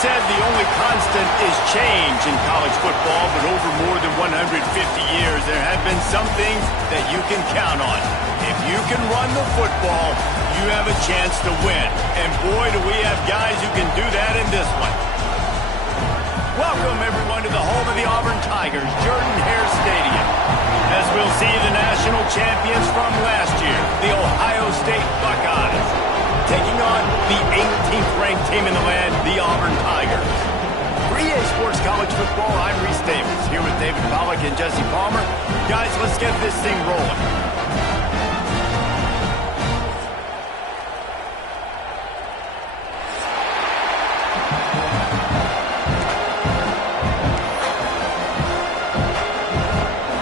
said the only constant is change in college football, but over more than 150 years, there have been some things that you can count on. If you can run the football, you have a chance to win. And boy, do we have guys who can do that in this one. Welcome, everyone, to the home of the Auburn Tigers, Jordan-Hare Stadium. As we'll see the national champions from last year, the Ohio State Buckeyes, taking on the 18th ranked team in the land, the Auburn Tigers. For EA Sports College Football, I'm Reese Davis, here with David Pollack and Jesse Palmer. Guys, let's get this thing rolling.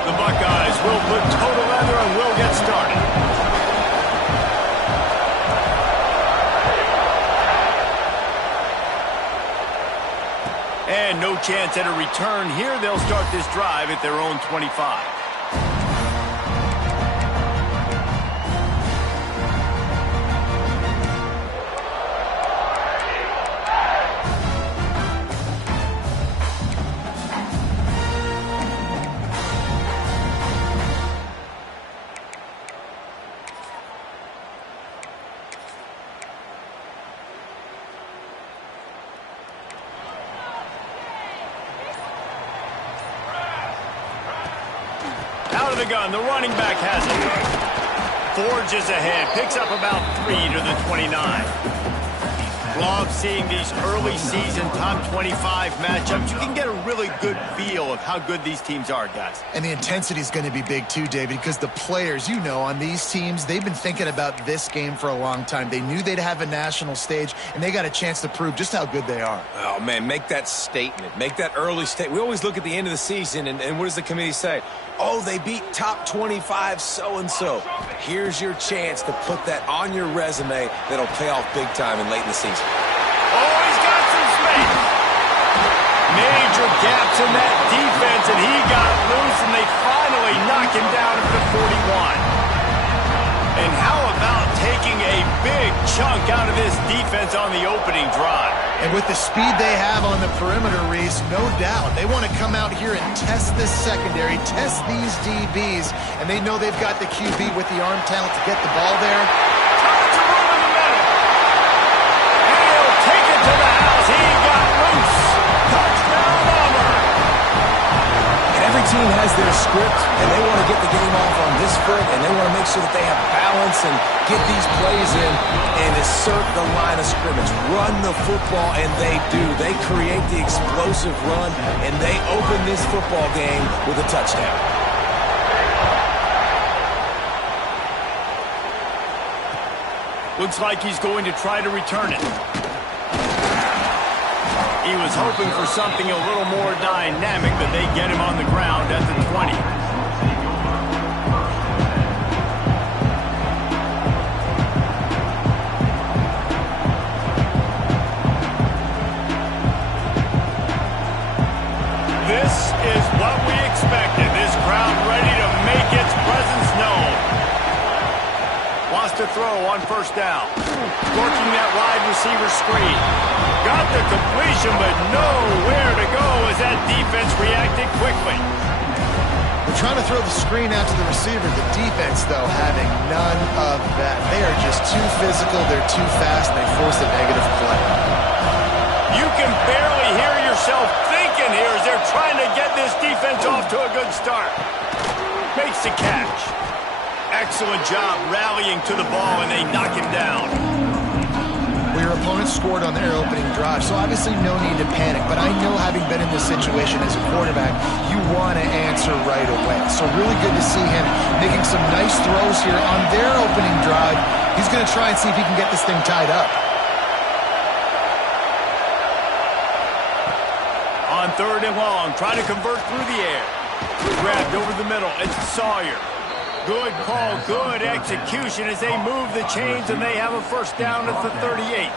The Buckeyes will put total leather and we'll get started. And no chance at a return here. They'll start this drive at their own 25. Out of the gun, the running back has it. Forges ahead, picks up about 3 to the 29. Love seeing these early season top 25 matchups. You can get a really good feel of how good these teams are, guys. And the intensity is going to be big too, David, because the players, you know, on these teams, they've been thinking about this game for a long time. They knew they'd have a national stage, and they got a chance to prove just how good they are. Oh, man, make that statement. Make that early statement. We always look at the end of the season, and what does the committee say? Oh, they beat top 25 so-and-so. Here's your chance to put that on your resume that'll pay off big time and late in the season. Oh, he's got some space. Major gaps in that defense, and he got loose, and they finally knock him down at the 41. And how about taking a big chunk out of this defense on the opening drive? And with the speed they have on the perimeter, Reese, no doubt, they want to come out here and test this secondary, test these DBs, and they know they've got the QB with the arm talent to get the ball there. Tons of room in the middle. And he'll take it to the house. He got loose. Touchdown, Auburn. And every team has their script, and they want to get the game off on this foot, and they want to make sure that they have balance and get these plays in and assert the line of scrimmage. Run the football, and they do. They create the explosive run, and they open this football game with a touchdown. Looks like he's going to try to return it. He was hoping for something a little more dynamic, but they get him on the ground at the 20. This is what we expected. This crowd ready to make its presence known. Wants to throw on first down. Working that wide receiver screen. Got the completion, but nowhere to go as that defense reacted quickly. They're trying to throw the screen out to the receiver. The defense, though, having none of that. They are just too physical. They're too fast. They force a negative play. You can barely hear yourself thinking here as they're trying to get this defense off to a good start. Makes the catch. Excellent job rallying to the ball, and they knock him down. Well, your opponent scored on their opening drive, so obviously no need to panic. But I know, having been in this situation as a quarterback, you want to answer right away. So really good to see him making some nice throws here on their opening drive. He's going to try and see if he can get this thing tied up. On third and long, trying to convert through the air. Grabbed over the middle. It's Sawyer. Good call, good execution as they move the chains, and they have a first down at the 38.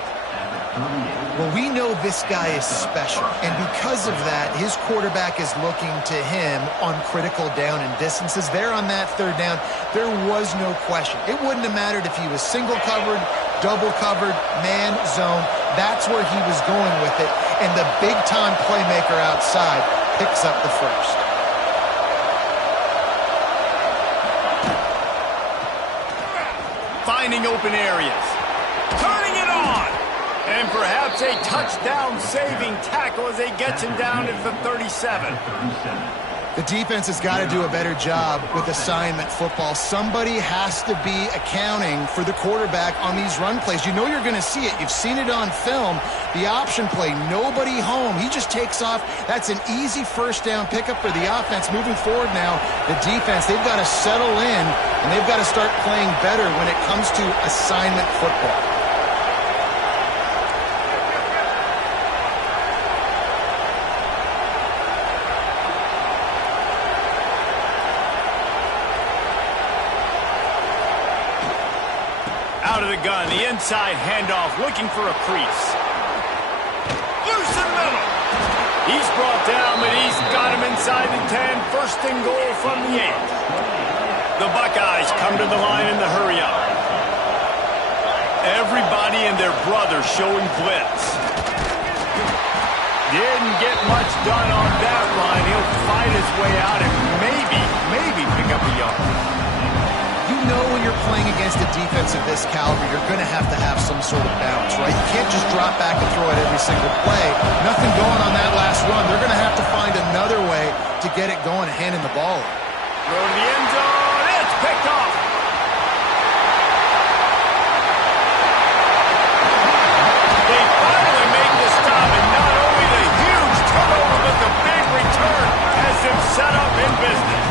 Well, we know this guy is special, and because of that, his quarterback is looking to him on critical down and distances. There on that third down, there was no question. It wouldn't have mattered if he was single covered, double covered, man zone. That's where he was going with it. And the big-time playmaker outside picks up the first. Finding open areas. Turning it on. And perhaps a touchdown-saving tackle as they get him down at the 37. The defense has got to do a better job with assignment football. Somebody has to be accounting for the quarterback on these run plays. You know you're going to see it. You've seen it on film. The option play, nobody home. He just takes off. That's an easy first down pickup for the offense. Moving forward now, the defense, they've got to settle in, and they've got to start playing better when it comes to assignment football. Out of the gun, the inside handoff, looking for a crease. Loose in the middle. He's brought down, but he's got him inside the 10. First and goal from the 8. The Buckeyes come to the line in the hurry-up. Everybody and their brother showing blitz. Didn't get much done on that line. He'll fight his way out and maybe pick up a yard. You know when you're playing against a defense of this caliber, you're going to have some sort of balance, right? You can't just drop back and throw it every single play. Nothing going on that last run. They're going to have to find another way to get it going and handing the ball. Throw to the end zone. It's picked off. They finally make the stop, and not only the huge turnover, but the big return has them set up in business.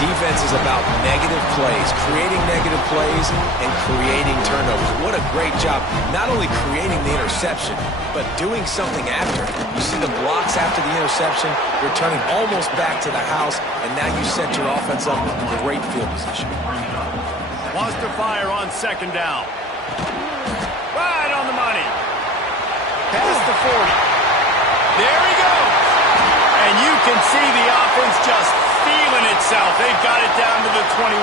Defense is about negative plays, creating negative plays, and creating turnovers. What a great job, not only creating the interception, but doing something after it. You see the blocks after the interception, returning almost back to the house, and now you set your offense up with great field position. Wants to fire on second down. Right on the money. Past the 40. There he goes. And you can see the offense just feeling itself. They've got it down to the 21.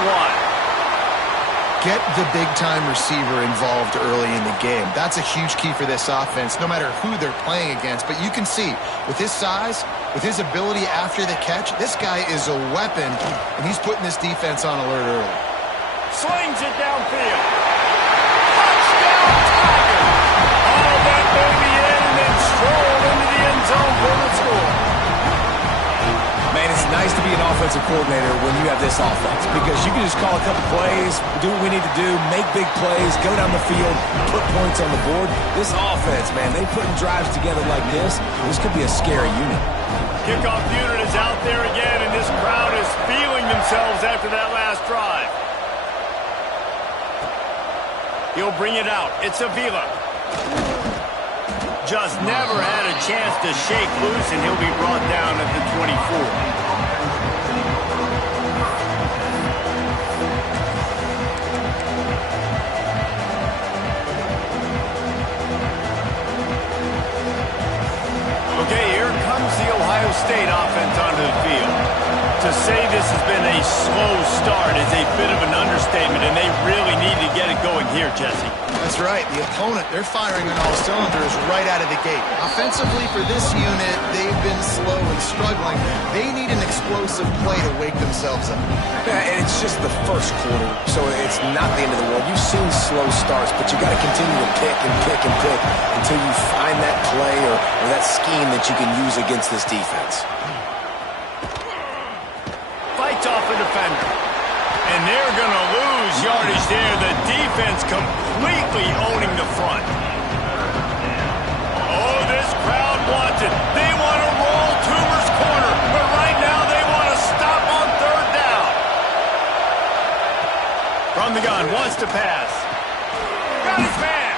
Get the big-time receiver involved early in the game. That's a huge key for this offense, no matter who they're playing against. But you can see, with his size, with his ability after the catch, this guy is a weapon, and he's putting this defense on alert early. Slings it downfield. Touchdown, Tiger! All that baby in and then strolled into the end zone for the score. Man, it's nice to be an offensive coordinator when you have this offense because you can just call a couple plays, do what we need to do, make big plays, go down the field, put points on the board. This offense, man, they putting drives together like this could be a scary unit. Kickoff unit is out there again, and this crowd is feeling themselves after that last drive. He'll bring it out. It's Avila. Just never had a chance to shake loose, and he'll be brought down at the 24. Okay, here comes the Ohio State offense onto the field. To say this has been a slow start is a bit of an understatement, and they really need to get it going here, Jesse. That's right. The opponent, they're firing on all cylinders right out of the gate. Offensively for this unit, they've been slow and struggling. They need an explosive play to wake themselves up. Yeah, and it's just the first quarter, so it's not the end of the world. You've seen slow starts, but you got to continue to pick and pick and pick until you find that play or that scheme that you can use against this defense. Fights off a defender. And they're going to lose yardage there. The defense completely owning the front. Oh, this crowd wants it. They want to roll Toomer's corner. But right now they want to stop on third down. From the gun, wants to pass. Got his man.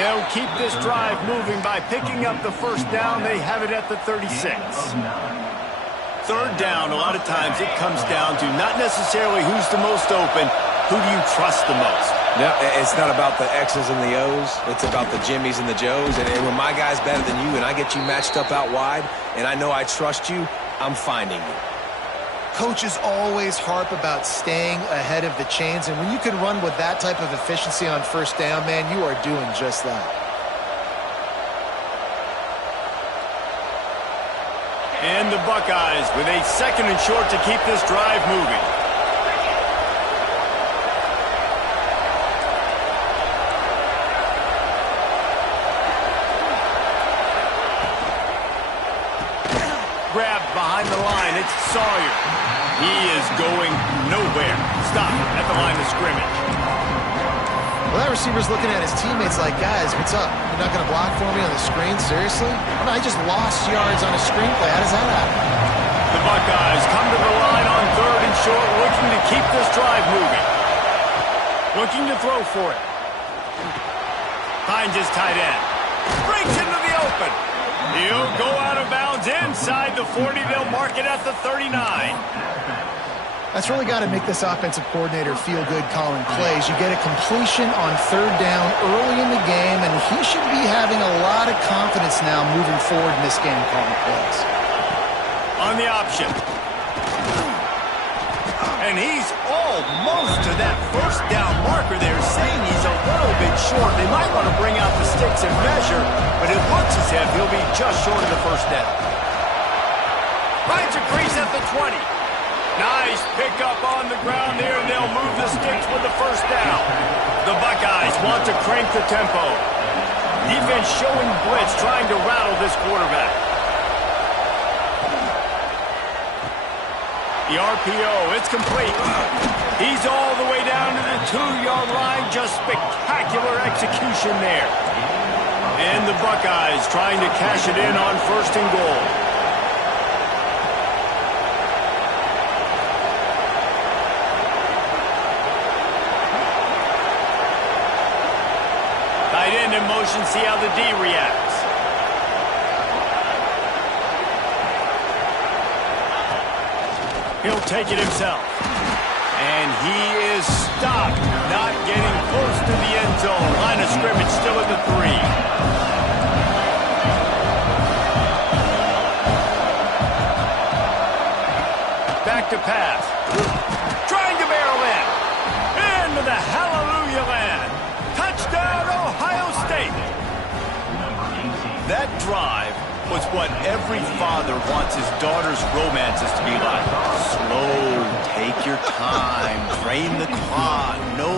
They'll keep this drive moving by picking up the first down. They have it at the 36. Third down, a lot of times it comes down to not necessarily who's the most open, who do you trust the most? No, it's not about the X's and the O's. It's about the Jimmys and the Joes. And when my guy's better than you and I get you matched up out wide and I know I trust you, I'm finding you. Coaches always harp about staying ahead of the chains, and when you can run with that type of efficiency on first down, man, you are doing just that. And the Buckeyes with a 2nd and short to keep this drive moving. Grabbed behind the line, it's Sawyer. He is going nowhere. Stop at the line of scrimmage. Well, that receiver's looking at his teammates like, guys, what's up? You're not going to block for me on the screen? Seriously? I just lost yards on a screenplay. How does that happen? The Buckeyes come to the line on 3rd and short, looking to keep this drive moving. Looking to throw for it. Finds his tight end. Breaks into the open. He'll go out of bounds inside the 40. They'll mark it at the 39. That's really got to make this offensive coordinator feel good calling plays. You get a completion on 3rd down early in the game, and he should be having a lot of confidence now moving forward in this game calling plays. On the option. And he's almost to that 1st down marker there, saying he's a little bit short. They might want to bring out the sticks and measure, but it looks as if he'll be just short of the 1st down. Finds a crease at the 20. Nice pickup on the ground there, and they'll move the sticks with the 1st down. The Buckeyes want to crank the tempo. Defense showing blitz, trying to rattle this quarterback. The RPO, it's complete. He's all the way down to the 2-yard line. Just spectacular execution there. And the Buckeyes trying to cash it in on 1st and goal. Tight end in motion, see how the D reacts. He'll take it himself. And he is stopped, not getting close to the end zone. Line of scrimmage still at the 3. Back to pass. Trying to barrel in. Into the hallelujah land. Touchdown, Ohio State. That drive was what every father wants his daughter's romances to be like. Slow, take your time, drain the clock, no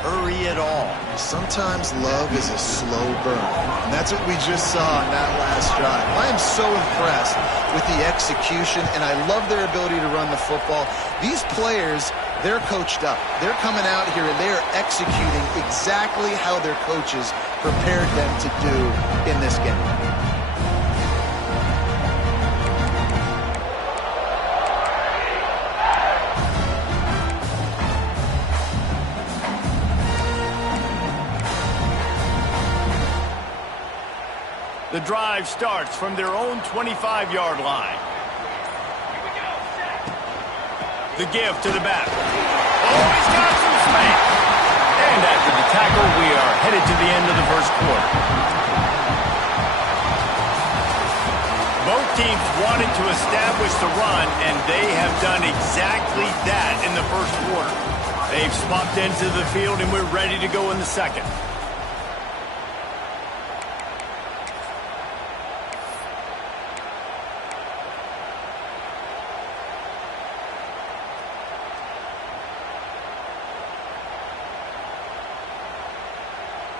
hurry at all. Sometimes love is a slow burn, and that's what we just saw on that last drive. I am so impressed with the execution, and I love their ability to run the football. These players, they're coached up. They're coming out here, and they are executing exactly how their coaches prepared them to do in this game. The drive starts from their own 25-yard line. The give to the back. Oh, he's got some space. And after the tackle, we are headed to the end of the 1st quarter. Both teams wanted to establish the run, and they have done exactly that in the 1st quarter. They've swapped into the field, and we're ready to go in the 2nd.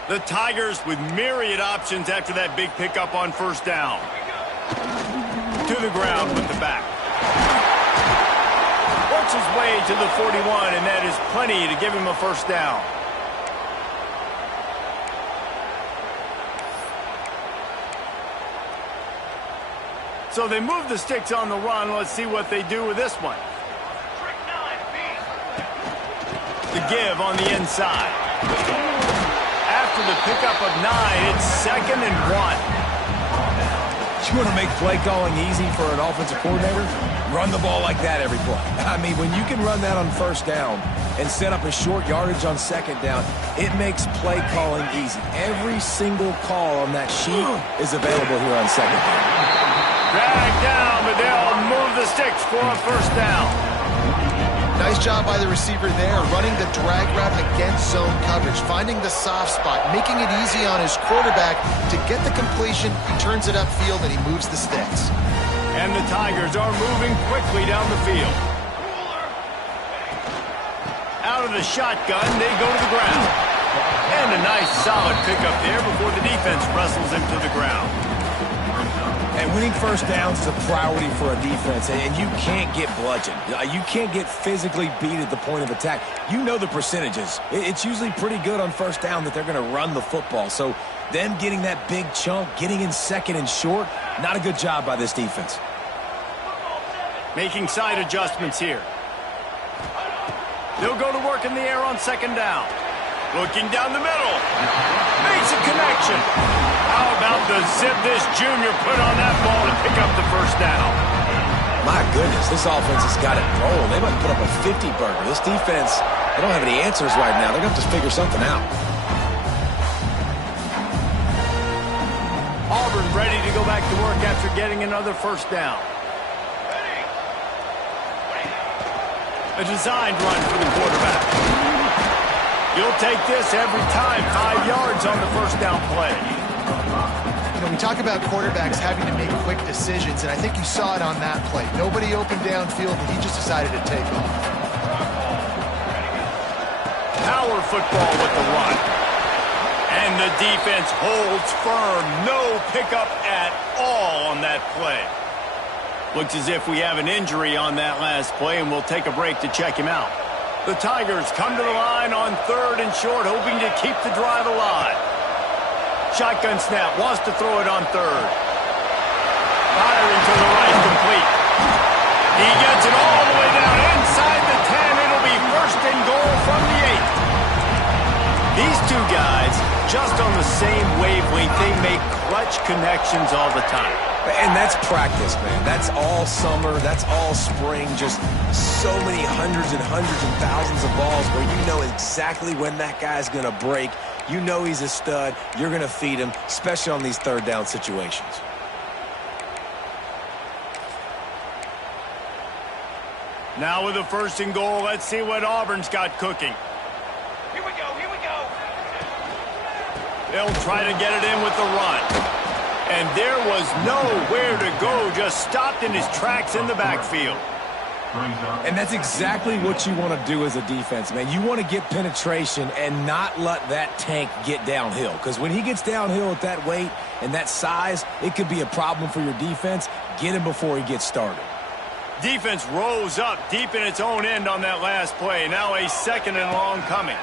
The Tigers with myriad options after that big pickup on 1st down. To the ground with the back. Works his way to the 41, and that is plenty to give him a 1st down. So they move the sticks on the run. Let's see what they do with this one. The give on the inside. After the pickup of 9, it's 2nd and 1. You want to make play calling easy for an offensive coordinator? Run the ball like that every play. I mean, when you can run that on 1st down and set up a short yardage on 2nd down, it makes play calling easy. Every single call on that sheet is available here on 2nd down. Dragged down, but they'll move the sticks for a 1st down. Nice job by the receiver there, running the drag route against zone coverage, finding the soft spot, making it easy on his quarterback to get the completion. He turns it upfield and he moves the sticks. And the Tigers are moving quickly down the field. Out of the shotgun, they go to the ground. And a nice solid pickup there before the defense wrestles him to the ground. And winning first downs is a priority for a defense, and you can't get bludgeoned. You can't get physically beat at the point of attack. You know the percentages. It's usually pretty good on first down that they're going to run the football. So them getting that big chunk, getting in second and short, not a good job by this defense. Making side adjustments here. They'll go to work in the air on second down. Looking down the middle. Makes a connection. How about the zip this junior put on that ball to pick up the first down? My goodness, this offense has got it rolling. They might put up a 50-burger. This defense, they don't have any answers right now. They're going to have to figure something out. Auburn ready to go back to work after getting another first down. A designed run for the quarterback. You'll take this every time. 5 yards on the first down play. You know, we talk about quarterbacks having to make quick decisions, and I think you saw it on that play. Nobody open downfield, and he just decided to take off. Power football with the run. And the defense holds firm. No pickup at all on that play. Looks as if we have an injury on that last play, and we'll take a break to check him out. The Tigers come to the line on third and short, hoping to keep the drive alive. Shotgun snap, wants to throw it on third. Firing to the right, complete. He gets it all the way down inside the 10. It'll be first and goal from the 8. These two guys, just on the same wavelength, they make clutch connections all the time. And that's practice, man. That's all summer. That's all spring. Just so many hundreds and thousands of balls where you know exactly when that guy's going to break. You know he's a stud. You're going to feed him, especially on these third down situations. Now with the first and goal, let's see what Auburn's got cooking. Here we go, here we go. They'll try to get it in with the run. And there was nowhere to go, just stopped in his tracks in the backfield. And that's exactly what you want to do as a defense, man. You want to get penetration and not let that tank get downhill. Because when he gets downhill at that weight and that size, it could be a problem for your defense. Get him before he gets started. Defense rose up deep in its own end on that last play. Now a second and long coming.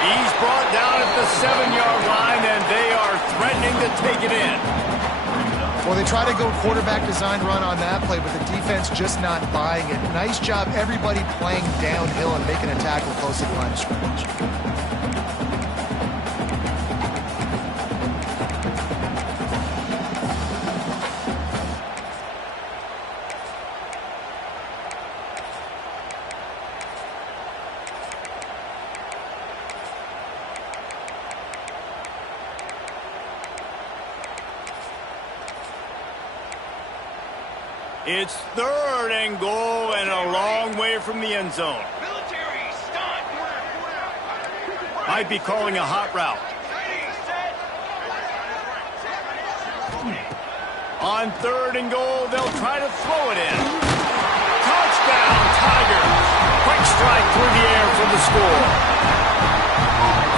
He's brought down at the 7-yard line, and they are threatening to take it in. Well, they try to go quarterback design run on that play, but the defense just not buying it. Nice job, everybody playing downhill and making a tackle close to the line of scrimmage. It's third and goal and a long way from the end zone. Military, stunt. Might be calling a hot route. On third and goal, they'll try to throw it in. Touchdown, Tigers. Quick strike through the air for the score.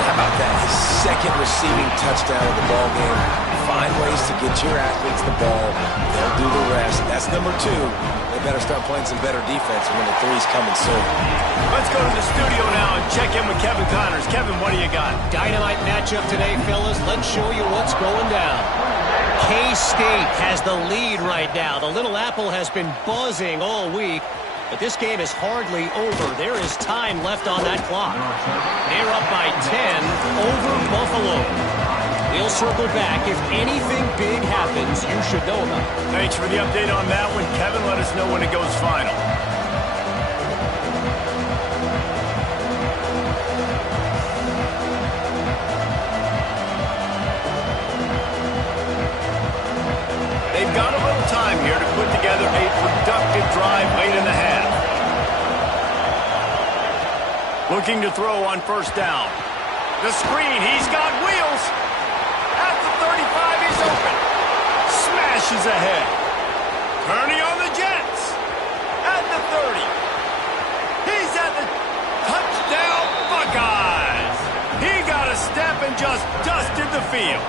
How about that? His second receiving touchdown of the ball game. Find ways to get your athletes the ball. They'll do the rest. That's number 2. They better start playing some better defense when number 3's coming soon. Let's go to the studio now and check in with Kevin Connors. Kevin, what do you got? Dynamite matchup today, fellas. Let's show you what's going down. K-State has the lead right now. The Little Apple has been buzzing all week, but this game is hardly over. There is time left on that clock. They're up by 10 over Buffalo. We'll circle back. If anything big happens, you should know about it. Thanks for the update on that one, Kevin. Let us know when it goes final. They've got a little time here to put together a productive drive late in the half. Looking to throw on first down. The screen, he's got wheels. At the 35, he's open. Smashes ahead. Turning on the Jets. At the 30. He's at the touchdown Buckeyes. He got a step and just dusted the field.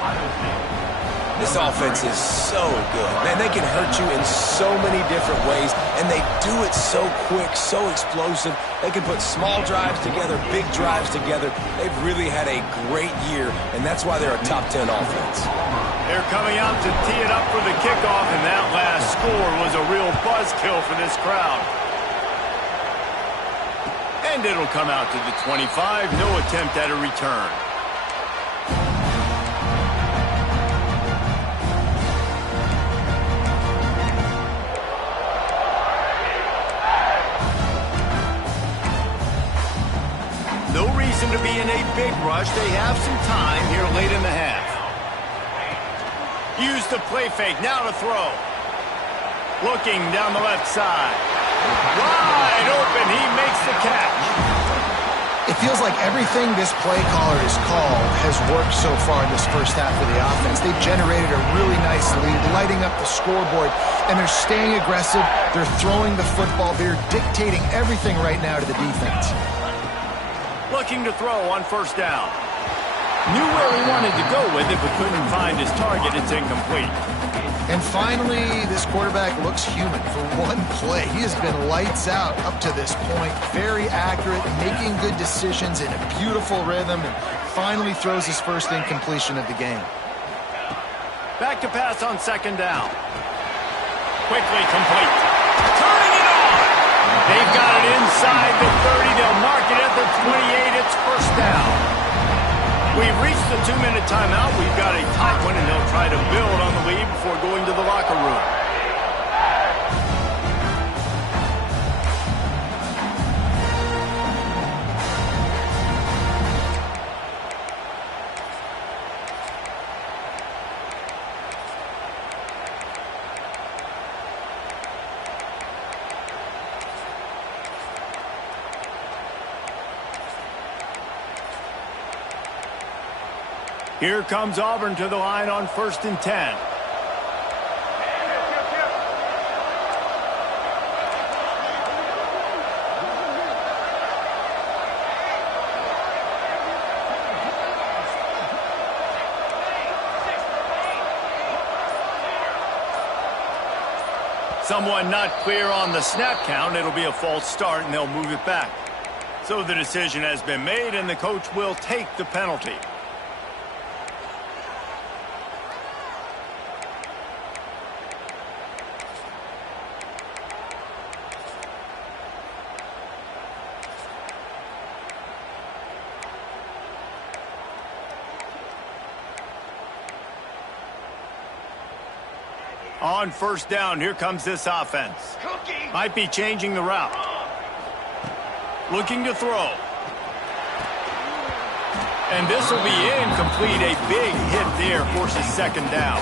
This offense is so good. Man, they can hurt you in so many different ways, and they do it so quick, so explosive. They can put small drives together, big drives together. They've really had a great year, and that's why they're a top 10 offense. They're coming out to tee it up for the kickoff, and that last score was a real buzzkill for this crowd. And it'll come out to the 25, no attempt at a return. No reason to be in a big rush. They have some time here late in the half. Use the play fake. Now to throw. Looking down the left side. Wide open. He makes the catch. It feels like everything this play caller has called has worked so far in this first half of the offense. They've generated a really nice lead, lighting up the scoreboard, and they're staying aggressive. They're throwing the football. They're dictating everything right now to the defense. Looking to throw on first down. Knew where he wanted to go with it, but couldn't find his target. It's incomplete. And finally, this quarterback looks human for one play. He has been lights out up to this point. Very accurate, making good decisions in a beautiful rhythm, and finally throws his first incompletion of the game. Back to pass on second down. Quickly complete. Turning it on. They've got it inside the 30. They'll mark it at the 28. It's first down. We've reached the 2-minute timeout. We've got a tight one, and they'll try to build on the lead before going to the locker room. Here comes Auburn to the line on 1st and 10. Someone not clear on the snap count. It'll be a false start, and they'll move it back. So the decision has been made, and the coach will take the penalty. On first down, here comes this offense. Might be changing the route. Looking to throw. And this will be incomplete. A big hit there, forces second down.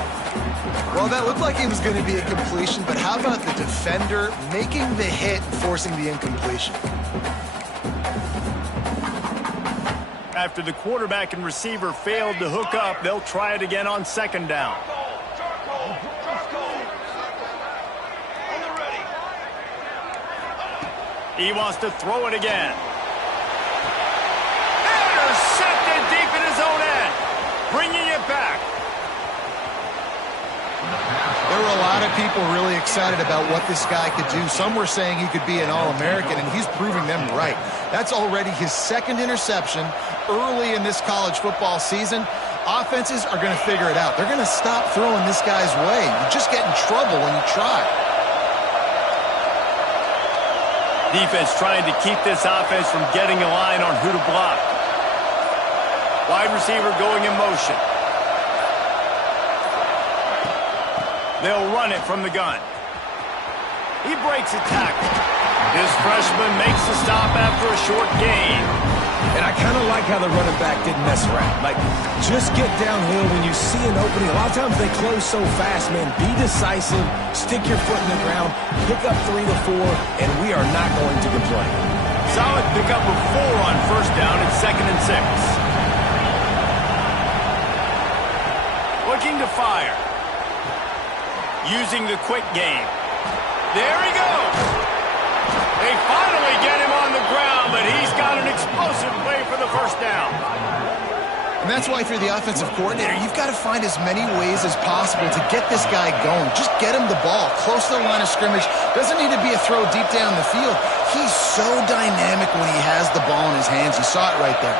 Well, that looked like it was going to be a completion, but how about the defender making the hit and forcing the incompletion? After the quarterback and receiver failed to hook up, they'll try it again on second down. He wants to throw it again. Intercepted deep in his own end. Bringing it back. There were a lot of people really excited about what this guy could do. Some were saying he could be an All-American, and he's proving them right. That's already his second interception early in this college football season. Offenses are going to figure it out. They're going to stop throwing this guy's way. You just get in trouble when you try. Defense trying to keep this offense from getting a line on who to block. Wide receiver going in motion. They'll run it from the gun. He breaks a tackle. His freshman makes the stop after a short gain. And I kind of like how the running back didn't mess around. Like, just get downhill when you see an opening. A lot of times they close so fast, man. Be decisive, stick your foot in the ground, pick up 3 to 4, and we are not going to complain. solid pickup of 4 on first down and 2nd and 6. Looking to fire. Using the quick game. There he goes. They finally get him on the ground, but he's got an explosive play for the first down. And that's why if you're the offensive coordinator, you've got to find as many ways as possible to get this guy going. Just get him the ball close to the line of scrimmage. Doesn't need to be a throw deep down the field. He's so dynamic when he has the ball in his hands. You saw it right there.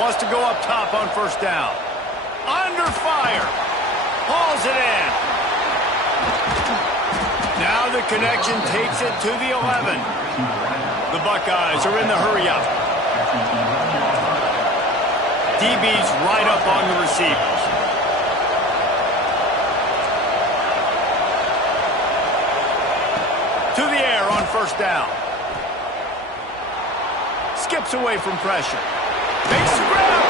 Wants to go up top on first down. Under fire. Hauls it in. Now the connection takes it to the 11. The Buckeyes are in the hurry-up. DB's right up on the receivers. To the air on first down. Skips away from pressure. Makes the grab.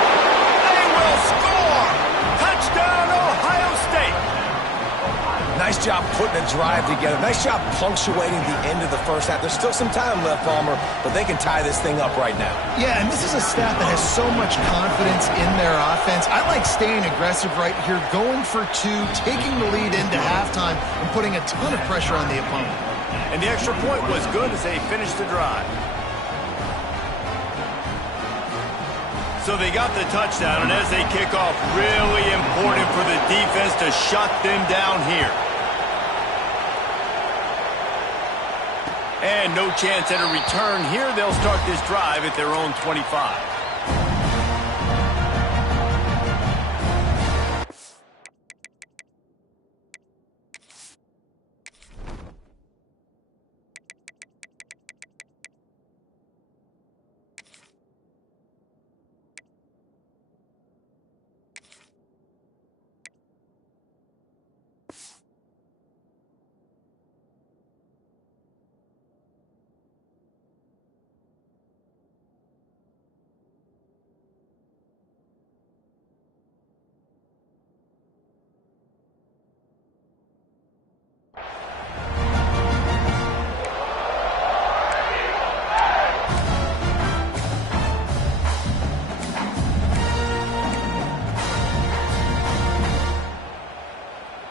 They will score. Touchdown, Ohio State. Nice job putting a drive together. Nice job punctuating the end of the first half. There's still some time left, Palmer, but they can tie this thing up right now. Yeah, and this is a staff that has so much confidence in their offense. I like staying aggressive right here, going for 2, taking the lead into halftime, and putting a ton of pressure on the opponent. And the extra point was good as they finished the drive. So they got the touchdown, and as they kick off, really important for the defense to shut them down here. And no chance at a return here. They'll start this drive at their own 25.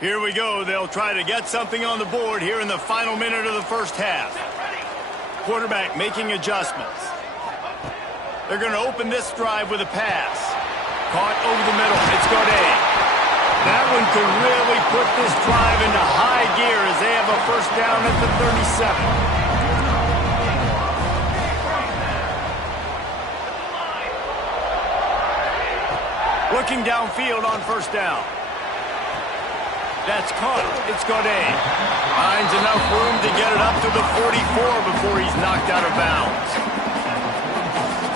Here we go. They'll try to get something on the board here in the final minute of the first half. Quarterback making adjustments. They're going to open this drive with a pass. Caught over the middle. It's Godet. That one could really put this drive into high gear as they have a first down at the 37. Looking downfield on first down. That's caught. It's Godet. Finds enough room to get it up to the 44 before he's knocked out of bounds.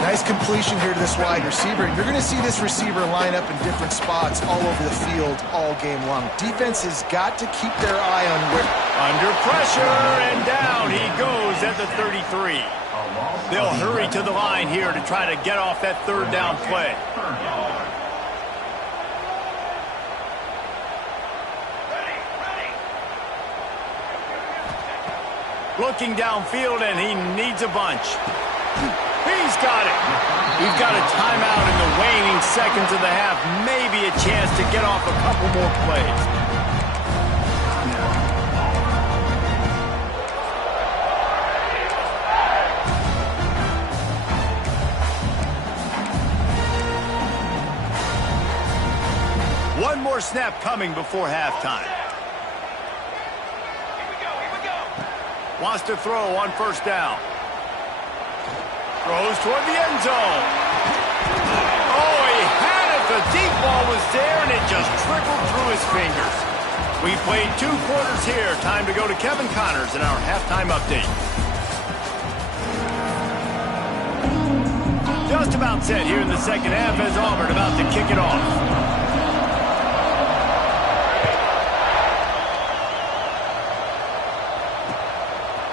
Nice completion here to this wide receiver. You're going to see this receiver line up in different spots all over the field all game long. Defense has got to keep their eye on where... Under pressure, and down he goes at the 33. They'll hurry to the line here to try to get off that third down play. Looking downfield, and he needs a bunch. He's got it. We've got a timeout in the waning seconds of the half. Maybe a chance to get off a couple more plays. One more snap coming before halftime. Wants to throw on first down. Throws toward the end zone. Oh, he had it. The deep ball was there, and it just trickled through his fingers. We played 2 quarters here. Time to go to Kevin Connors in our halftime update. Just about set here in the second half as Auburn about to kick it off.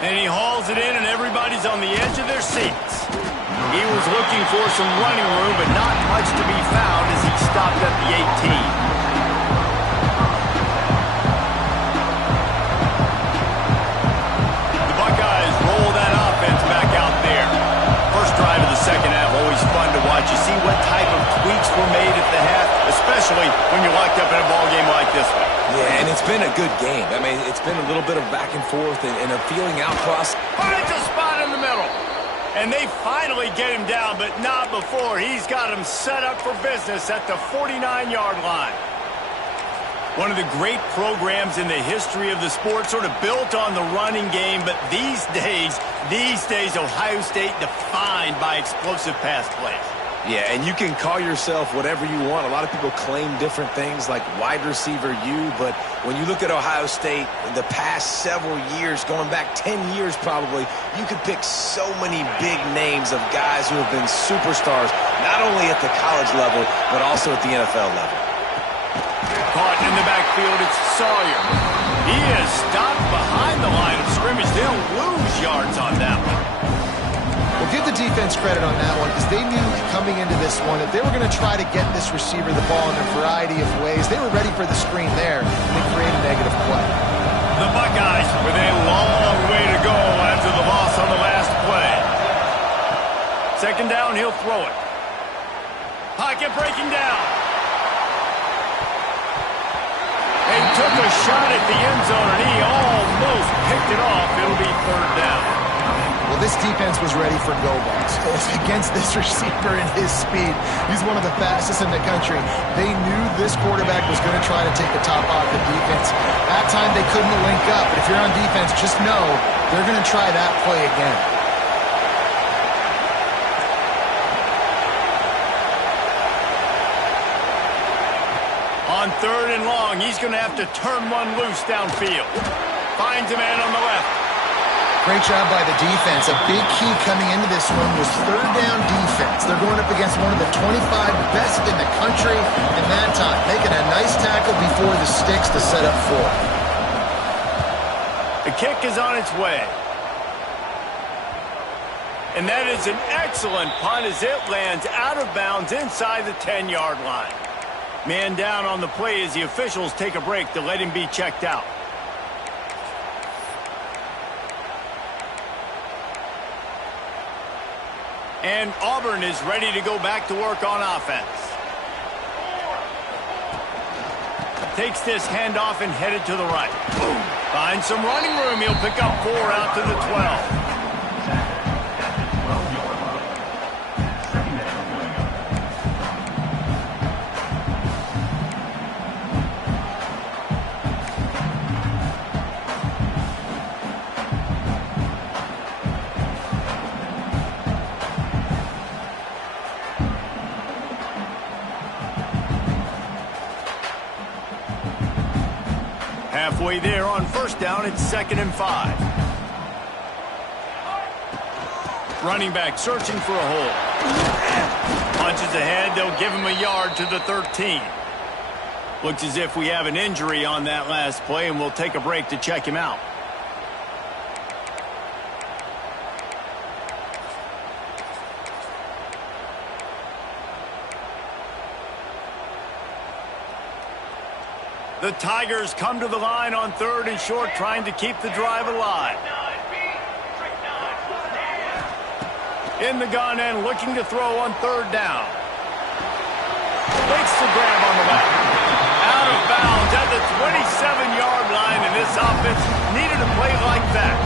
And he hauls it in, and everybody's on the edge of their seats. He was looking for some running room, but not much to be found as he stopped at the 18. The Buckeyes roll what type of tweaks were made at the half, especially when you're locked up in a ball game like this one. Yeah, and it's been a good game. I mean, it's been a little bit of back and forth and a feeling out process. Finds a spot in the middle. And they finally get him down, but not before. He's got him set up for business at the 49-yard line. One of the great programs in the history of the sport, sort of built on the running game, but these days, Ohio State defined by explosive pass plays. Yeah, and you can call yourself whatever you want. A lot of people claim different things like wide receiver U, but when you look at Ohio State in the past several years, going back 10 years probably, you could pick so many big names of guys who have been superstars, not only at the college level, but also at the NFL level. Caught in the backfield, it's Sawyer. He is stopped behind the line of scrimmage. They'll lose yards on that one. Well, give the defense credit on that one because they knew coming into this one that they were going to try to get this receiver the ball in a variety of ways. They were ready for the screen there and create a negative play. The Buckeyes with a long way to go after the loss on the last play. Second down, he'll throw it. Pocket breaking down. They took a shot at the end zone, and he almost picked it off. It'll be third down. Well, this defense was ready for go balls against this receiver and his speed. He's one of the fastest in the country. They knew this quarterback was going to try to take the top off the defense. That time they couldn't link up, but if you're on defense, just know they're going to try that play again. On third and long, he's going to have to turn one loose downfield. Finds a man on the left. Great job by the defense. A big key coming into this one was third down defense. They're going up against one of the 25 best in the country in that time, making a nice tackle before the sticks to set up four. The kick is on its way. And that is an excellent punt as it lands out of bounds inside the 10-yard line. Man down on the play as the officials take a break to let him be checked out. And Auburn is ready to go back to work on offense. Takes this handoff and headed to the right. Boom. Finds some running room. He'll pick up 4 out to the 12. Halfway there on first down, it's 2nd and 5. Running back searching for a hole. Punches ahead, they'll give him a yard to the 13. Looks as if we have an injury on that last play, and we'll take a break to check him out. The Tigers come to the line on 3rd and short, trying to keep the drive alive. In the gun and looking to throw on 3rd down. Makes the grab on the left. Out of bounds at the 27-yard line, and this offense needed a play like that.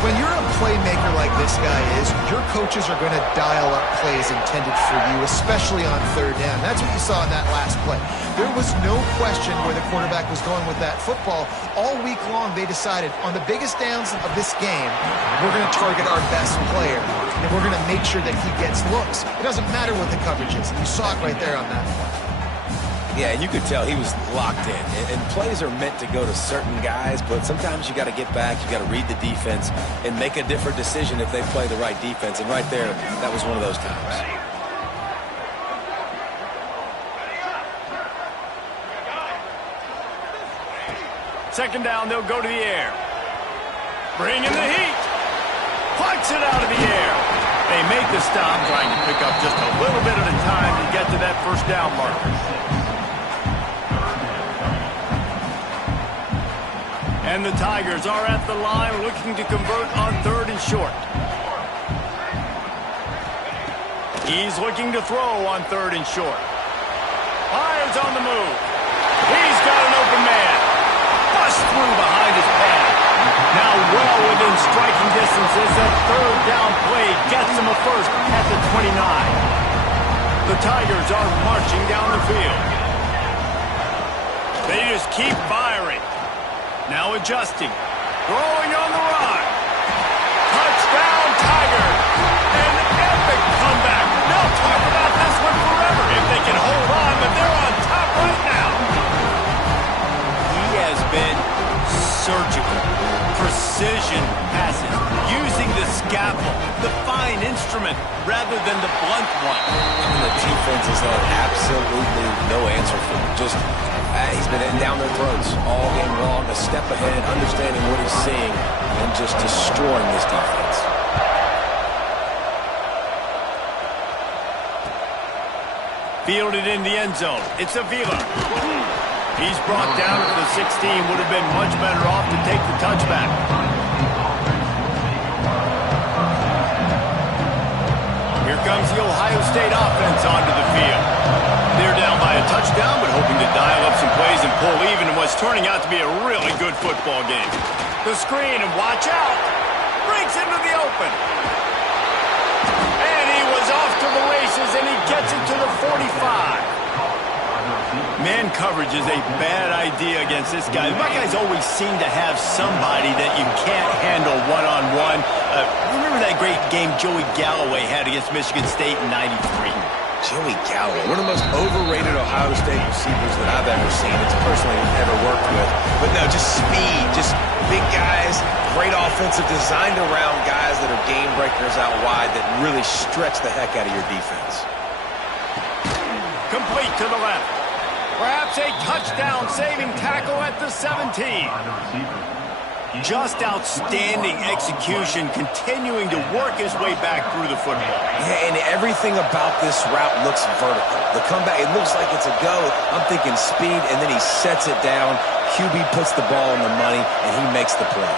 When you're a playmaker like this guy is, your coaches are going to dial up plays intended for you, especially on 3rd down. That's what you saw in that last play. There was no question where the quarterback was going with that football. All week long, they decided on the biggest downs of this game, we're going to target our best player, and we're going to make sure that he gets looks. It doesn't matter what the coverage is. You saw it right there on that play. Yeah, and you could tell he was locked in. And plays are meant to go to certain guys, but sometimes you got to get back, you got to read the defense, and make a different decision if they play the right defense. And right there, that was one of those times. Second down, they'll go to the air. Bring in the heat. Plucks it out of the air. They make the stop, trying to pick up just a little bit at a time to get to that first down marker. And the Tigers are at the line looking to convert on 3rd and short. He's looking to throw on 3rd and short. Fires on the move. He's got an open man. Bust through behind his pad. Now well within striking distance as that 3rd down play gets him a first at the 29. The Tigers are marching down the field. They just keep firing. Now adjusting. Throwing on the run. Touchdown, Tigers. An epic comeback. They'll talk about this one forever if they can hold on, but they're on top right now. He has been surgical. Precision passes. Using the scalpel, the fine instrument, rather than the blunt one. And the defense has had absolutely no answer for him. Just, he's been hitting down their throats all game long, a step ahead, understanding what he's seeing, and just destroying this defense. Fielded in the end zone. It's Avila. He's brought down at the 16. Would have been much better off to take the touchback. Here comes the Ohio State offense onto the field. They're down by a touchdown, but hoping to dial up some plays and pull even in what's turning out to be a really good football game. The screen, and watch out. Breaks into the open. And he was off to the races, and he gets it to the 45. Man coverage is a bad idea against this guy. The Buckeyes always seem to have somebody that you can't handle one-on-one. Remember that great game Joey Galloway had against Michigan State in '93? Joey Galloway, one of the most overrated Ohio State receivers that I've ever seen. It's personally never worked with. But no, just speed, just big guys, great offensive, designed around guys that are game breakers out wide that really stretch the heck out of your defense. Complete to the left. Perhaps a touchdown-saving tackle at the 17. Just outstanding execution, continuing to work his way back through the football. Yeah, and everything about this route looks vertical. The comeback, it looks like it's a go. I'm thinking speed, and then he sets it down. QB puts the ball on the money, and he makes the play.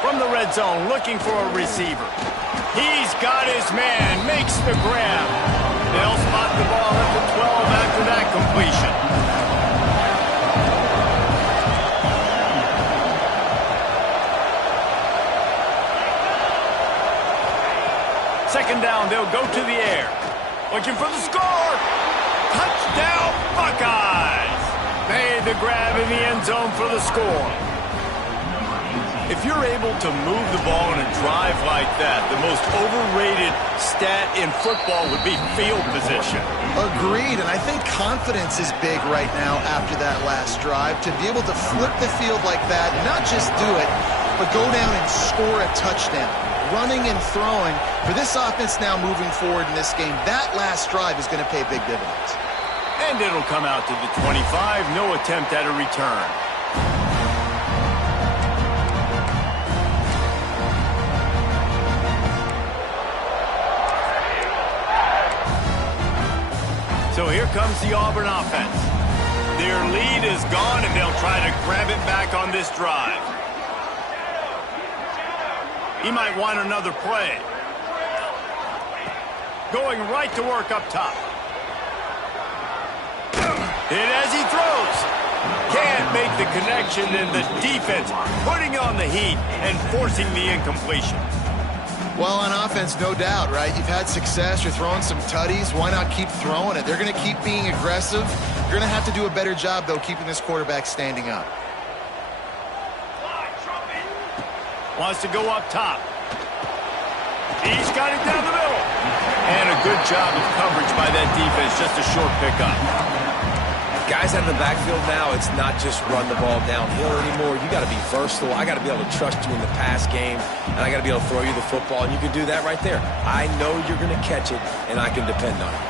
From the red zone, looking for a receiver. He's got his man, makes the grab. They'll spot the ball at the 12 after that completion. Second down, they'll go to the air. Looking for the score. Touchdown, Buckeyes. Made the grab in the end zone for the score. If you're able to move the ball in a drive like that, the most overrated stat in football would be field position. Agreed, and I think confidence is big right now after that last drive. To be able to flip the field like that, not just do it, but go down and score a touchdown. Running and throwing, for this offense now moving forward in this game, that last drive is going to pay big dividends. And it'll come out to the 25, no attempt at a return. So here comes the Auburn offense. Their lead is gone, and they'll try to grab it back on this drive. He might want another play. Going right to work up top. And as he throws, can't make the connection, and the defense putting on the heat and forcing the incompletion. Well, on offense, no doubt, right? You've had success. You're throwing some tutties. Why not keep throwing it? They're going to keep being aggressive. You're going to have to do a better job, though, keeping this quarterback standing up. Wants to go up top. He's got it down the middle. And a good job of coverage by that defense. Just a short pickup. Guys out of the backfield now, it's not just run the ball downhill anymore. You got to be versatile. I got to be able to trust you in the pass game, and I got to be able to throw you the football, and you can do that right there. I know you're going to catch it, and I can depend on it.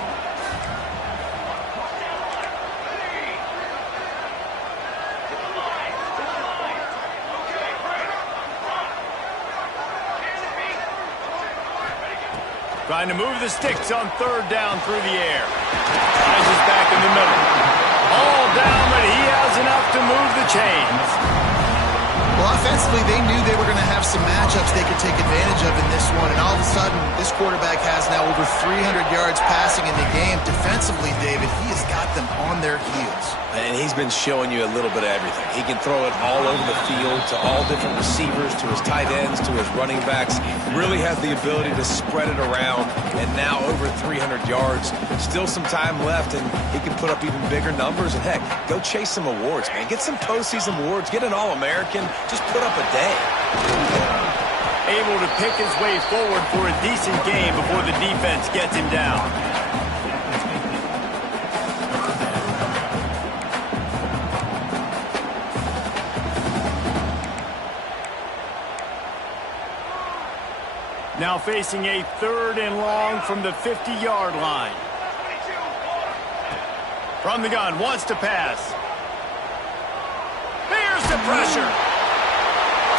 Trying to move the sticks on third down through the air. Rises back in the middle. All down, but he has enough to move the chains. Well, offensively, they knew they were going to have some matchups they could take advantage of in this one, and all of a sudden, this quarterback has now over 300 yards passing in the game. Defensively, David, he has got them on their heels. And he's been showing you a little bit of everything. He can throw it all over the field to all different receivers, to his tight ends, to his running backs. Really has the ability to spread it around, and now over 300 yards. Still some time left, and he can put up even bigger numbers. And, heck, go chase some awards, man. Get some postseason awards. Get an All-American. Just put up a day. Able to pick his way forward for a decent game before the defense gets him down. Now facing a 3rd and long from the 50-yard line. From the gun, wants to pass. Here's the pressure.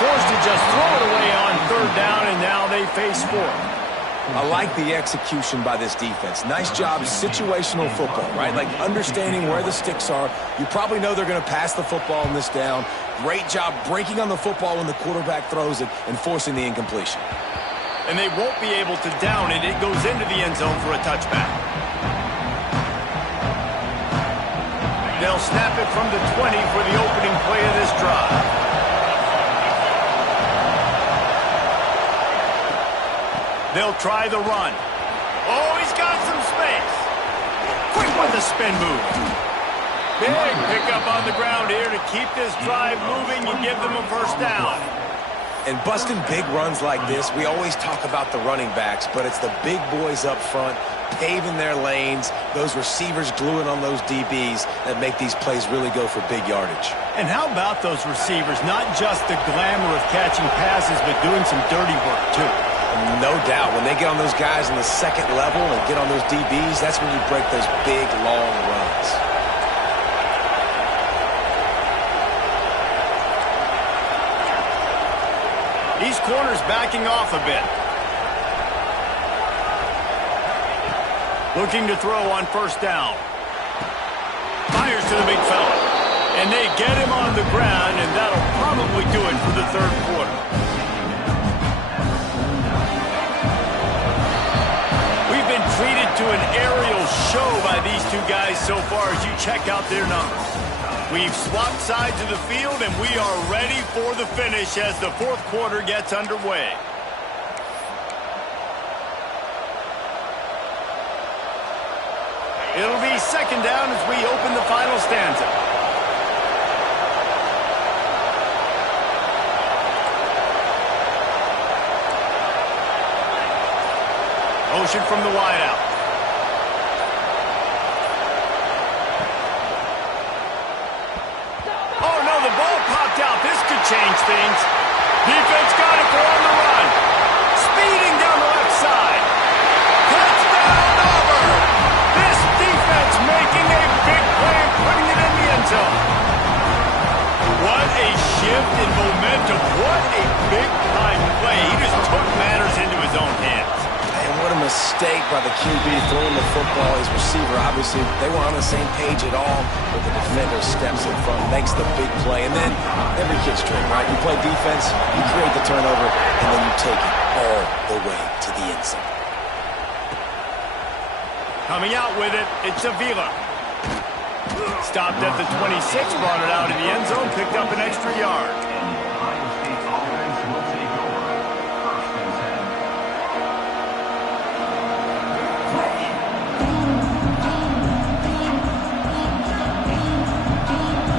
Forced to just throw it away on 3rd down, and now they face 4th. I like the execution by this defense. Nice job, situational football, right? Like understanding where the sticks are. You probably know they're going to pass the football on this down. Great job breaking on the football when the quarterback throws it and forcing the incompletion. And they won't be able to down it. It goes into the end zone for a touchback. They'll snap it from the 20 for the opening play of this drive. They'll try the run. Oh, he's got some space. Quick with the spin move. Big pickup on the ground here to keep this drive moving and give them a 1st down. And busting big runs like this, we always talk about the running backs, but it's the big boys up front, paving their lanes, those receivers gluing on those DBs that make these plays really go for big yardage. And how about those receivers? Not just the glamour of catching passes, but doing some dirty work, too. No doubt. When they get on those guys in the 2nd level and get on those DBs, that's when you break those big, long runs. These corners backing off a bit. Looking to throw on 1st down. Fires to the big fella. And they get him on the ground, and that'll probably do it for the 3rd quarter. We've been treated to an aerial show by these two guys so far as you check out their numbers. We've swapped sides of the field, and we are ready for the finish as the 4th quarter gets underway. It'll be 2nd down as we open the final stanza. Motion from the wideout. Oh, no, the ball popped out. This could change things. Defense got it. They're on the run. Speeding down the left side. Touchdown, Auburn. This defense making a big play and putting it in the end zone. What a shift in momentum. What a big-time play. He just took matters into his own hands. What a mistake by the QB throwing the football. His receiver, obviously, they weren't on the same page at all, but the defender steps in front, makes the big play, and then every kid's dream, right? You play defense, you create the turnover, and then you take it all the way to the end zone. Coming out with it, it's Avila. Stopped at the 26, brought it out of the end zone, picked up an extra yard.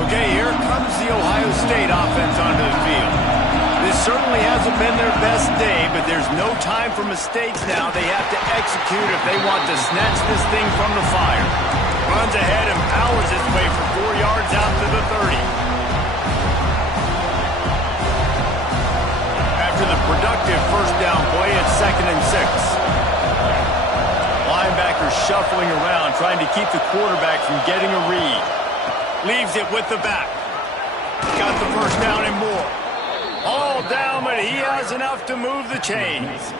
Okay, here comes the Ohio State offense onto the field. This certainly hasn't been their best day, but there's no time for mistakes now. They have to execute if they want to snatch this thing from the fire. Runs ahead and powers his way for 4 yards out to the 30. After the productive 1st down play, it's 2nd and 6. Linebacker shuffling around, trying to keep the quarterback from getting a read. Leaves it with the back. Got the 1st down and more. All down, but he has enough to move the chains.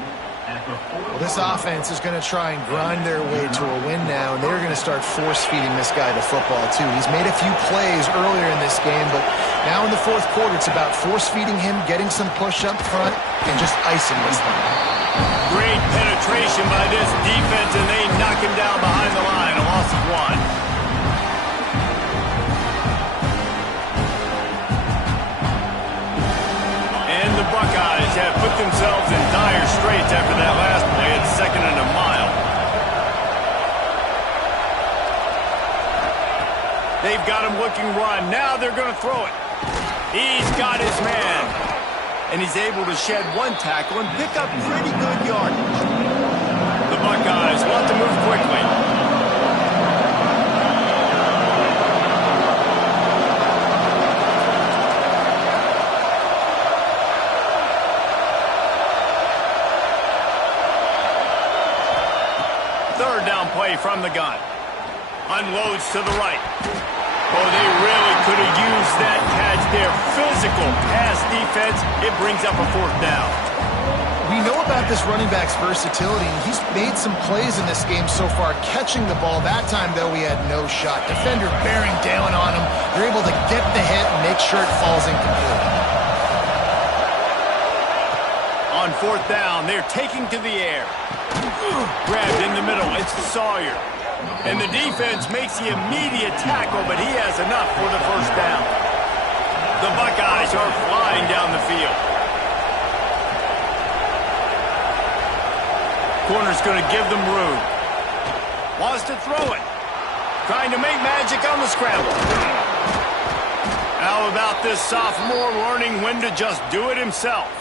Well, this offense is going to try and grind their way to a win now, and they're going to start force-feeding this guy the football, too. He's made a few plays earlier in this game, but now in the fourth quarter, it's about force-feeding him, getting some push up front, and just icing this thing. Great penetration by this defense, and they knock him down behind the line. A loss of 1. The Buckeyes have put themselves in dire straits after that last play. It's 2nd and a mile. They've got him looking run. Now they're going to throw it. He's got his man. And he's able to shed 1 tackle and pick up pretty good yardage. The Buckeyes want to move quickly. From the gun. Unloads to the right. Oh, they really could have used that catch there. Physical pass defense. It brings up a 4th down. We know about this running back's versatility, and he's made some plays in this game so far, catching the ball. That time, though, he had no shot. Defender bearing down on him. They're able to get the hit and make sure it falls incomplete. On 4th down, they're taking to the air. Grabbed in the middle. It's Sawyer. And the defense makes the immediate tackle, but he has enough for the 1st down. The Buckeyes are flying down the field. Corner's going to give them room. Wants to throw it. Trying to make magic on the scramble. How about this sophomore learning when to just do it himself?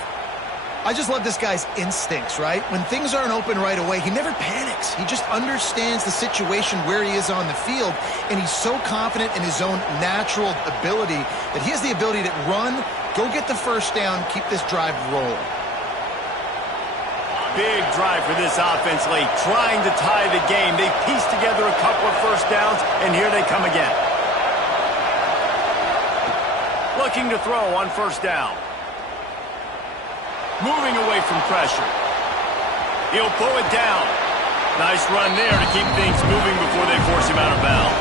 I just love this guy's instincts, right? When things aren't open right away, he never panics. He just understands the situation where he is on the field, and he's so confident in his own natural ability that he has the ability to run, go get the 1st down, keep this drive rolling. Big drive for this offense late, trying to tie the game. They pieced together a couple of 1st downs, and here they come again. Looking to throw on 1st down. Moving away from pressure. He'll pull it down. Nice run there to keep things moving before they force him out of bounds.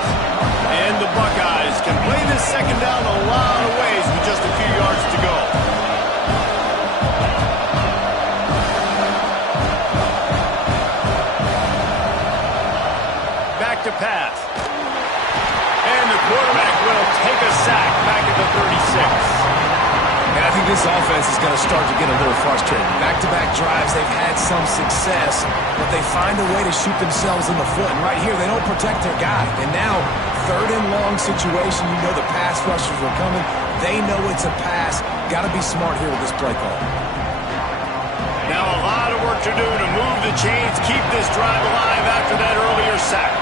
And the Buckeyes can play this 2nd down a lot of ways with just a few yards to go. Back to pass. And the quarterback will take a sack back at the 36. And I think this offense is going to start to get a little frustrated. Back-to-back drives, they've had some success, but they find a way to shoot themselves in the foot. And right here, they don't protect their guy. And now, 3rd and long situation, you know the pass rushers are coming. They know it's a pass. Got to be smart here with this play call. Now a lot of work to do to move the chains, keep this drive alive after that earlier sack.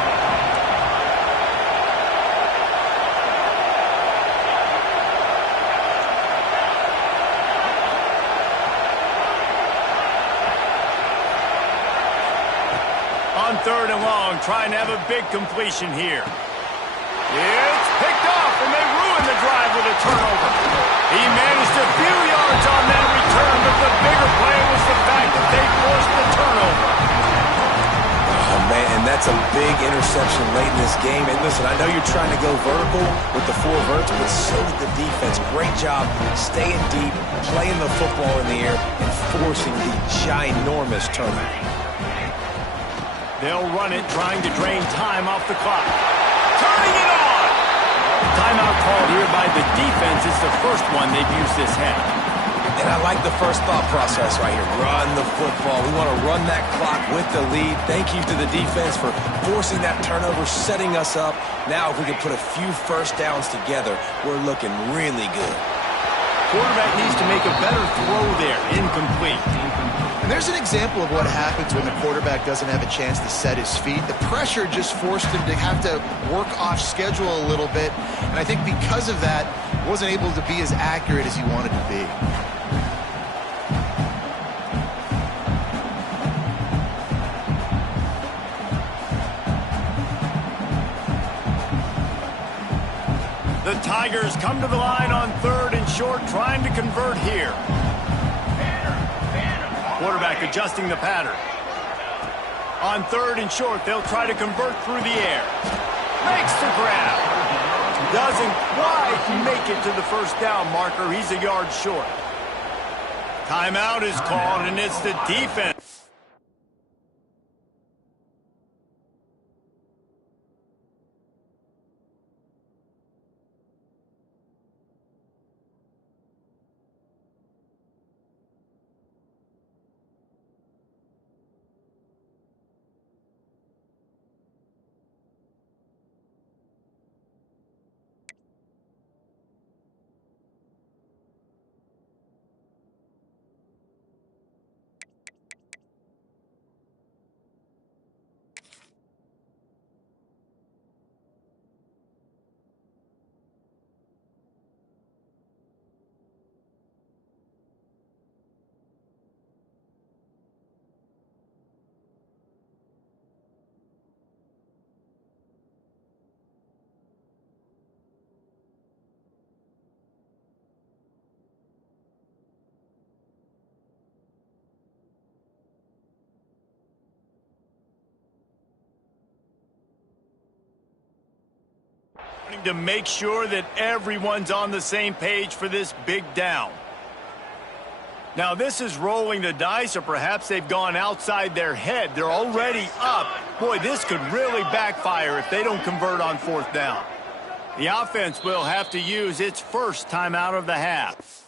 On 3rd and long, trying to have a big completion here. It's picked off, and they ruin the drive with a turnover. He managed a few yards on that return, but the bigger play was the fact that they forced the turnover. Oh, man, and that's a big interception late in this game. And listen, I know you're trying to go vertical with the 4 verts, but so did the defense. Great job staying deep, playing the football in the air, and forcing the ginormous turnover. They'll run it, trying to drain time off the clock. Turning it on! Timeout called here by the defense. It's the first one they've used this half. And I like the first thought process right here. Run the football. We want to run that clock with the lead. Thank you to the defense for forcing that turnover, setting us up. Now if we can put a few 1st downs together, we're looking really good. Quarterback needs to make a better throw there. Incomplete. And there's an example of what happens when the quarterback doesn't have a chance to set his feet. The pressure just forced him to have to work off schedule a little bit. And I think because of that, wasn't able to be as accurate as he wanted to be. The Tigers come to the line on 3rd and short, trying to convert here. Quarterback quarterback adjusting the pattern. On 3rd and short, they'll try to convert through the air. Makes the grab. Doesn't quite make it to the first down marker. He's a yard short. Timeout is called, and it's the defense. To make sure that everyone's on the same page for this big down. Now this is rolling the dice, or perhaps they've gone outside their head. They're already up. Boy, this could really backfire if they don't convert on 4th down. The offense will have to use its first timeout of the half.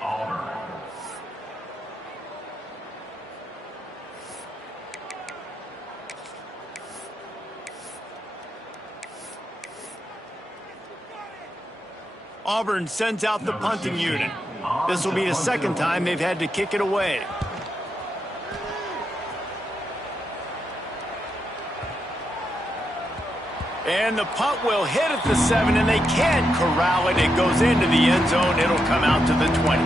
Auburn. Auburn sends out the punting unit. This will be the second time they've had to kick it away. And the punt will hit at the 7, and they can't corral it. It goes into the end zone. It'll come out to the 20.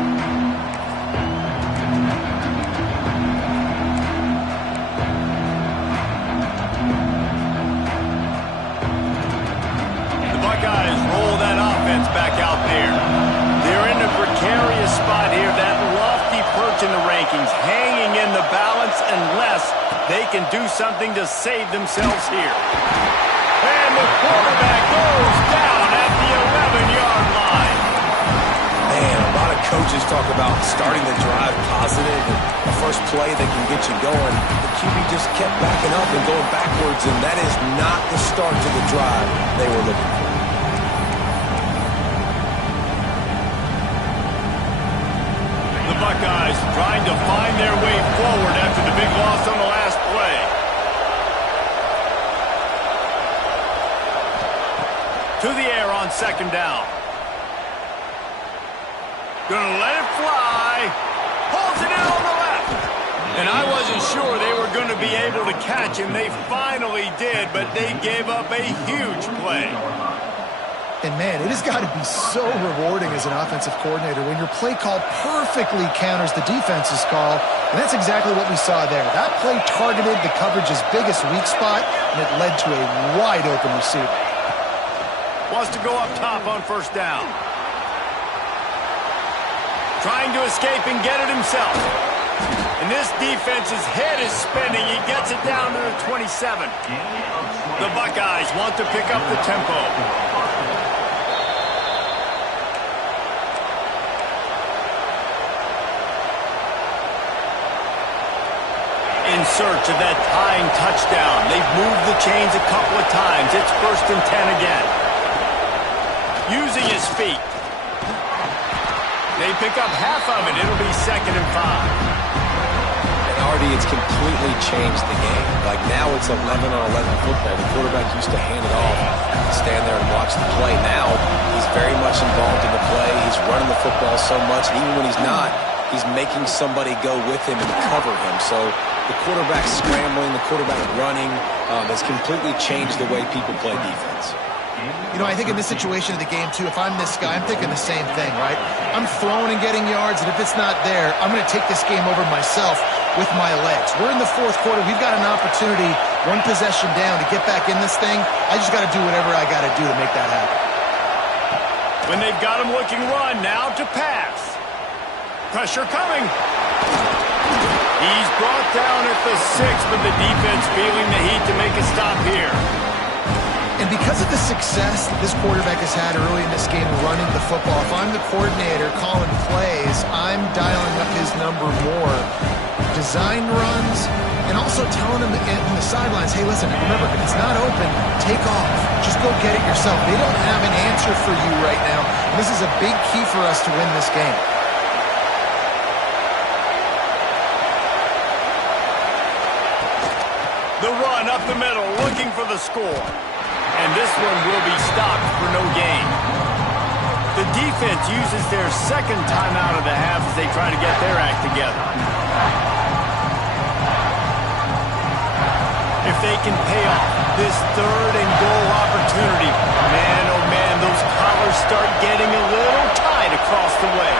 The Buckeyes roll that offense back out there. They're in a precarious spot here. That lofty perch in the rankings, hanging in the balance unless they can do something to save themselves here. And the quarterback goes down at the 11-yard line. Man, a lot of coaches talk about starting the drive positive and the first play that can get you going. The QB just kept backing up and going backwards, and that is not the start to the drive they were looking for. The Buckeyes trying to find their way forward after the big loss on the last play. To the air on 2nd down. Gonna let it fly. Pulls it in on the left. And I wasn't sure they were going to be able to catch him. They finally did, but they gave up a huge play. And man, it has got to be so rewarding as an offensive coordinator when your play call perfectly counters the defense's call. And that's exactly what we saw there. That play targeted the coverage's biggest weak spot, and it led to a wide open receiver. Wants to go up top on 1st down. Trying to escape and get it himself. And this defense's head is spinning. He gets it down to the 27. The Buckeyes want to pick up the tempo. In search of that tying touchdown. They've moved the chains a couple of times. It's 1st and 10 again. Using his feet. They pick up half of it. It'll be 2nd and 5. And Artie, it it's completely changed the game. Like now it's 11 on 11 football. The quarterback used to hand it off and stand there and watch the play. Now he's very much involved in the play. He's running the football so much, and even when he's not, he's making somebody go with him and cover him. So the quarterback scrambling, the quarterback running has completely changed the way people play defense. You know, I think in this situation of the game, too, if I'm this guy, I'm thinking the same thing, right? I'm throwing and getting yards, and if it's not there, I'm going to take this game over myself with my legs. We're in the fourth quarter. We've got an opportunity, one possession down, to get back in this thing. I just got to do whatever I got to do to make that happen. When they've got him looking run, now to pass. Pressure coming. He's brought down at the 6, but the defense feeling the heat to make a stop here. And because of the success that this quarterback has had early in this game running the football, if I'm the coordinator calling plays, I'm dialing up his number more. Design runs, and also telling him in the sidelines, hey, listen, remember, if it's not open, take off. Just go get it yourself. They don't have an answer for you right now. And this is a big key for us to win this game. The run up the middle, looking for the score. And this one will be stopped for no gain. The defense uses their second timeout of the half as they try to get their act together. If they can pay off this third and goal opportunity, man, oh man, those collars start getting a little tight across the way.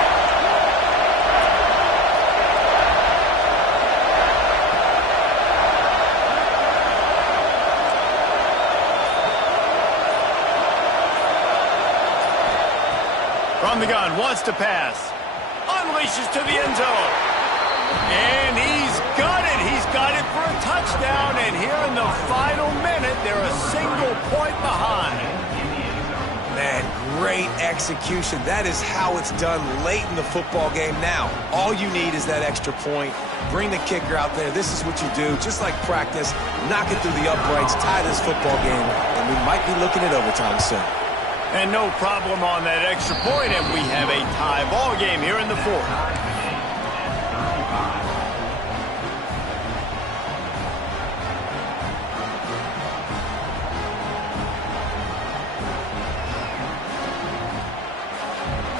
From the gun, wants to pass. Unleashes to the end zone. And he's got it. He's got it for a touchdown. And here in the final minute, they're a single point behind. Man, great execution. That is how it's done late in the football game now. All you need is that extra point. Bring the kicker out there. This is what you do. Just like practice, knock it through the uprights, tie this football game, and we might be looking at overtime soon. And no problem on that extra point, and we have a tie ball game here in the fourth.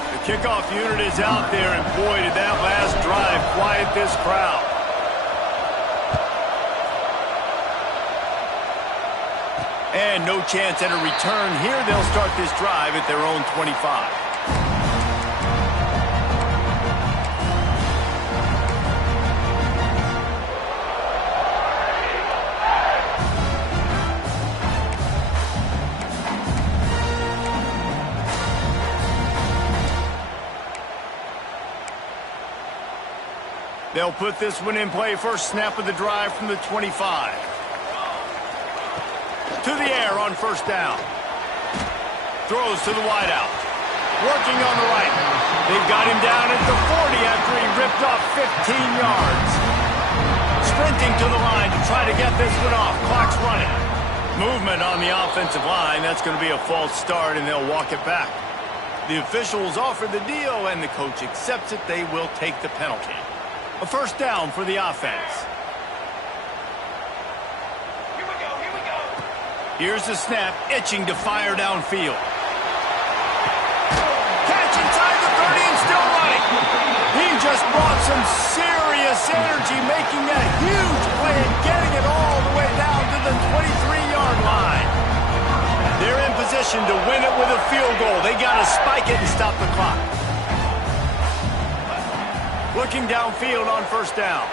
The kickoff unit is out there, and boy, did that last drive quiet this crowd. And no chance at a return here. They'll start this drive at their own 25. They'll put this one in play. First snap of the drive from the 25. To the air on first down. Throws to the wideout. Working on the right. They've got him down at the 40 after he ripped off 15 yards. Sprinting to the line to try to get this one off. Clock's running. Movement on the offensive line. That's going to be a false start, and they'll walk it back. The officials offer the deal, and the coach accepts it. They will take the penalty. A first down for the offense. Here's the snap, itching to fire downfield. Catch inside the 30 and still running. He just brought some serious energy, making that huge play and getting it all the way down to the 23-yard line. They're in position to win it with a field goal. They got to spike it and stop the clock. Looking downfield on first down.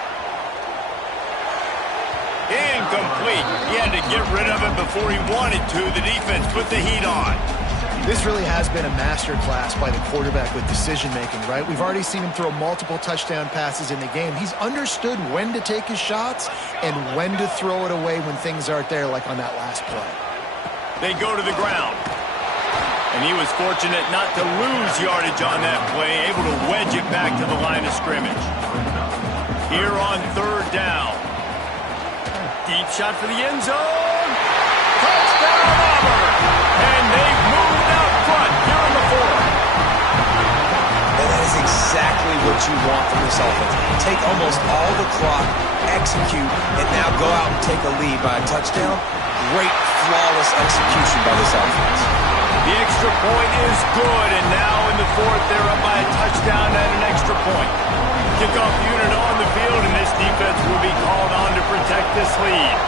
Incomplete. He had to get rid of it before he wanted to. The defense put the heat on. This really has been a masterclass by the quarterback with decision-making, right? We've already seen him throw multiple touchdown passes in the game. He's understood when to take his shots and when to throw it away when things aren't there, like on that last play. They go to the ground. And he was fortunate not to lose yardage on that play, able to wedge it back to the line of scrimmage. Here on third down. Deep shot for the end zone. Touchdown, Auburn. And they've moved out front here in the fourth. And that is exactly exactly what you want from this offense. Take almost all the clock, execute, and now go out and take a lead by a touchdown. Great, flawless execution by this offense. The extra point is good, and now in the fourth, they're up by a touchdown and an extra point. Kickoff unit on the field, and this defense will be called on to protect this lead.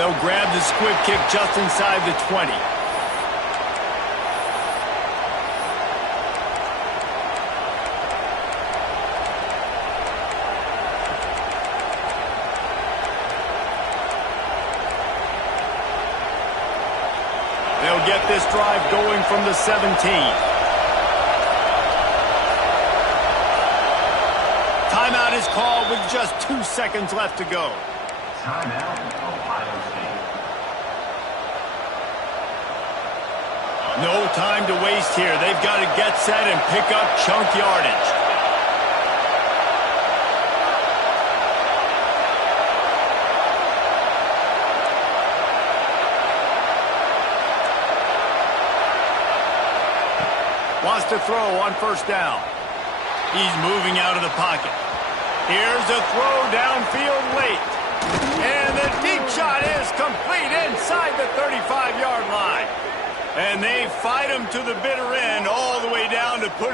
They'll grab the squib kick just inside the 20. They'll get this drive going from the 17. Timeout is called with just 2 seconds left to go. Timeout, Ohio State. No time to waste here. They've got to get set and pick up chunk yardage. Wants to throw on first down. He's moving out of the pocket. Here's a throw downfield late. And the deep shot is complete inside the 35-yard line. And they fight him to the bitter end all the way down to put